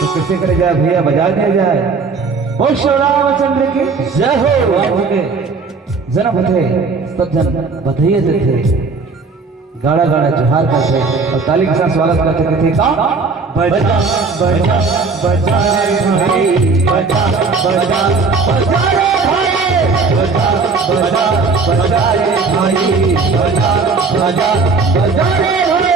तो किसे करे जाए भैया, बजा दिया जाए। बोल श्री रामचंद्र की जय हो। राम के जन्म थे सब जन बधाई देते, गाड़ा गाड़ा जोहार करते और ताली के साथ स्वागत करते थे। का बजा बजा बजा रे भाई, बजा बजा बजा रे भाई, बजा बजा बजा रे भाई, बजा बजा बजा रे भाई।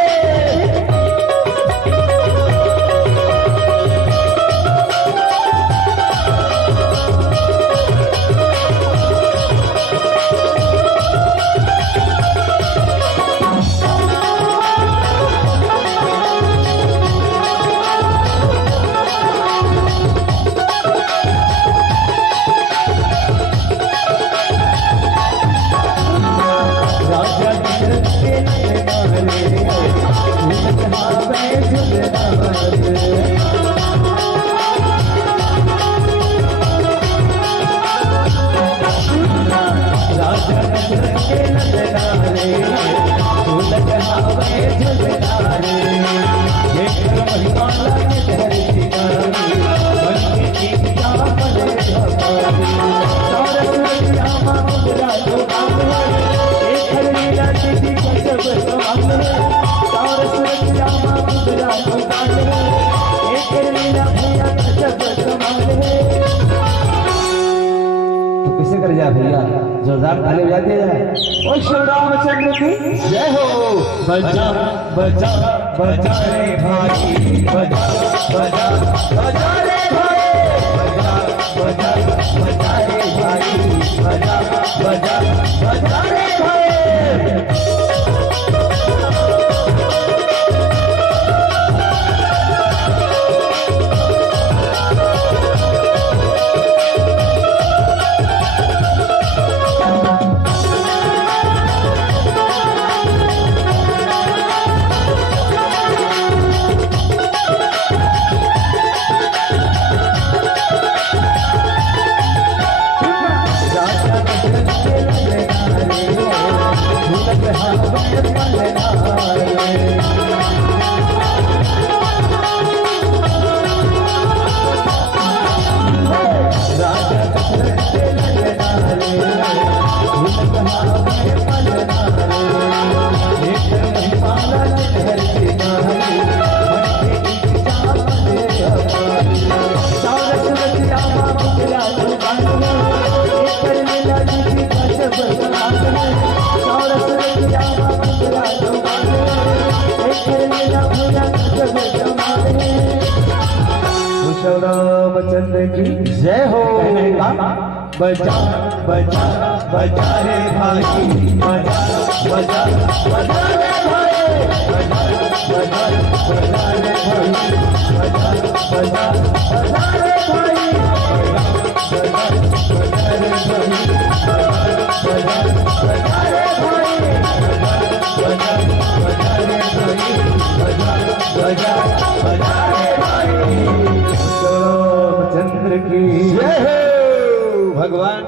किसे कर जा भैया, जोरदार ताली बजा दिया जाए। ओ श्री रामचंद्र की जय हो। बजा बजा बजा रे भाई, बजा बजा बजा रे भाई, बजा बजा बजा रे भाई, बजा बजा बजा रे भाई। रामचंद्र की जय हो। बजा बजा बजा रे भाई, बजा बजा बजा रे भाई, बजा बजा बजा रे भाई, बजा बजा बजा रे भाई, बजा बजा रे भाई, बजा बजा रे भाई, बजा बजा रे भाई, बजा बजा बजा रे भाई। चंद्र की जय हो। भगवान